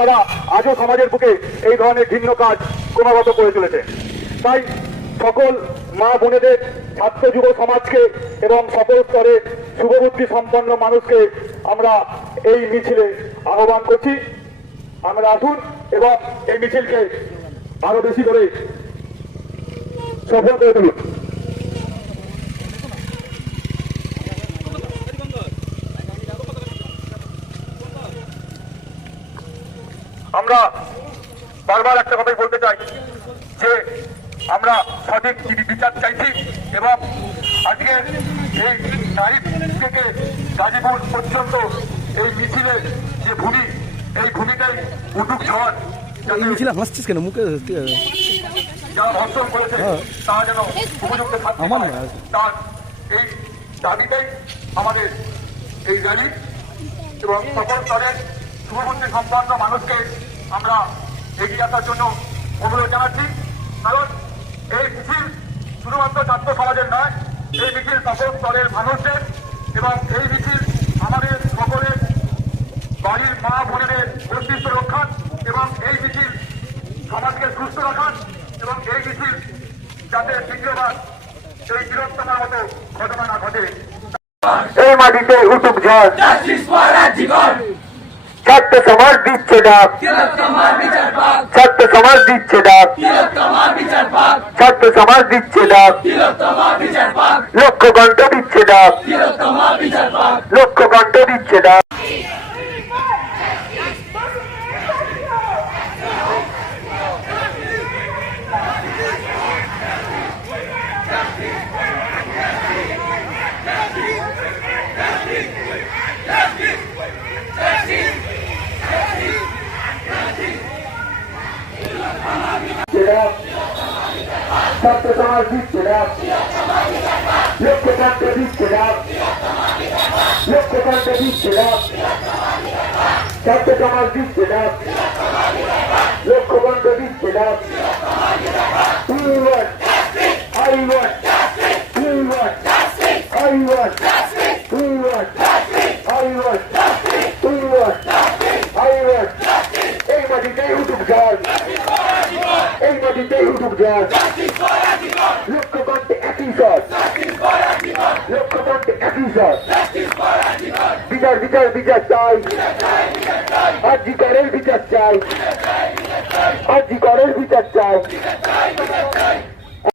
যারা আজও সমাজের বুকে এই ধরনের ঘৃণ্য কাজ ক্রমাগত করে চলেছে। তাই সকল মা বোনেদের, ছাত্র যুব সমাজকে এবং সকল স্তরে শুভবুদ্ধি সম্পন্ন মানুষকে আমরা এই মিছিলে আহ্বান করছি, আমরা আসুন এবং এই মিছিলকে আরো বেশি করে সফল করে তুলুন। আমরা বারবার একটা কথাই বলতে চাই যে আমরা সঠিক বিচার চাইছি এবং আজকে এই তারিখ থেকে গাজীপুর পর্যন্ত এই মিছিলে যে ভূমি, এই ভূমিটাই উঠুক ঝড়। মিছিলে হাসছিস কেন? মুখে যারা ধর্ষণ করেছে তারা যেন উপযুক্ত শাস্তি পায়, তার এই দাবিটাই আমাদের এই র্যালি। এবং সকল স্তরের শুভবুদ্ধি সম্পন্ন মানুষকে আমরা এগিয়ে আসার জন্য অনুরোধ জানাচ্ছি, কারণ এই মিছিল শুধুমাত্র ছাত্র সমাজের নয়, এই মিছিল সকল স্তরের মানুষদের এবং এই মিছিল আমাদের সকলের বাড়ির মা বোনেদের অস্তিত্ব রক্ষার এবং এই মিছিল সমাজকে সুস্থ রাখার এবং এই মিছিল যাতে দ্বিতীয়বার এই বৃহত্তমার মতো ঘটনা না ঘটে। এই মাটিতে উঠুক ঝড়, ছাত্র সমাজ দিচ্ছে ডাক, ছাত্র সমাজ দিচ্ছে ডাক, ছাত্র সমাজ দিচ্ছে ডাক, লক্ষ্য কণ্ঠ দিচ্ছে ডাক, লক্ষ্য কণ্ঠ দিচ্ছে ডাক। ছাত্র সমাজ দিচ্ছে ডাক, লক্ষ্য কণ্ঠ দিচ্ছে ডাক, লক্ষ্য কণ্ঠ দিচ্ছে ডাক, ছাত্র সমাজ দিচ্ছে ডাক, লক্ষ্য কণ্ঠ দিচ্ছে ডাক। এই মাটিতেই উঠুক ঝড়, এই মাটিতেই উঠুক ঝড়, লক্ষ্য কণ্ঠে একই স্বর, লক্ষ্য কণ্ঠে একই স্বর। বিচার বিচার বিচার চাই, আজি করের বিচার চাই, আজি করের বিচার চাই।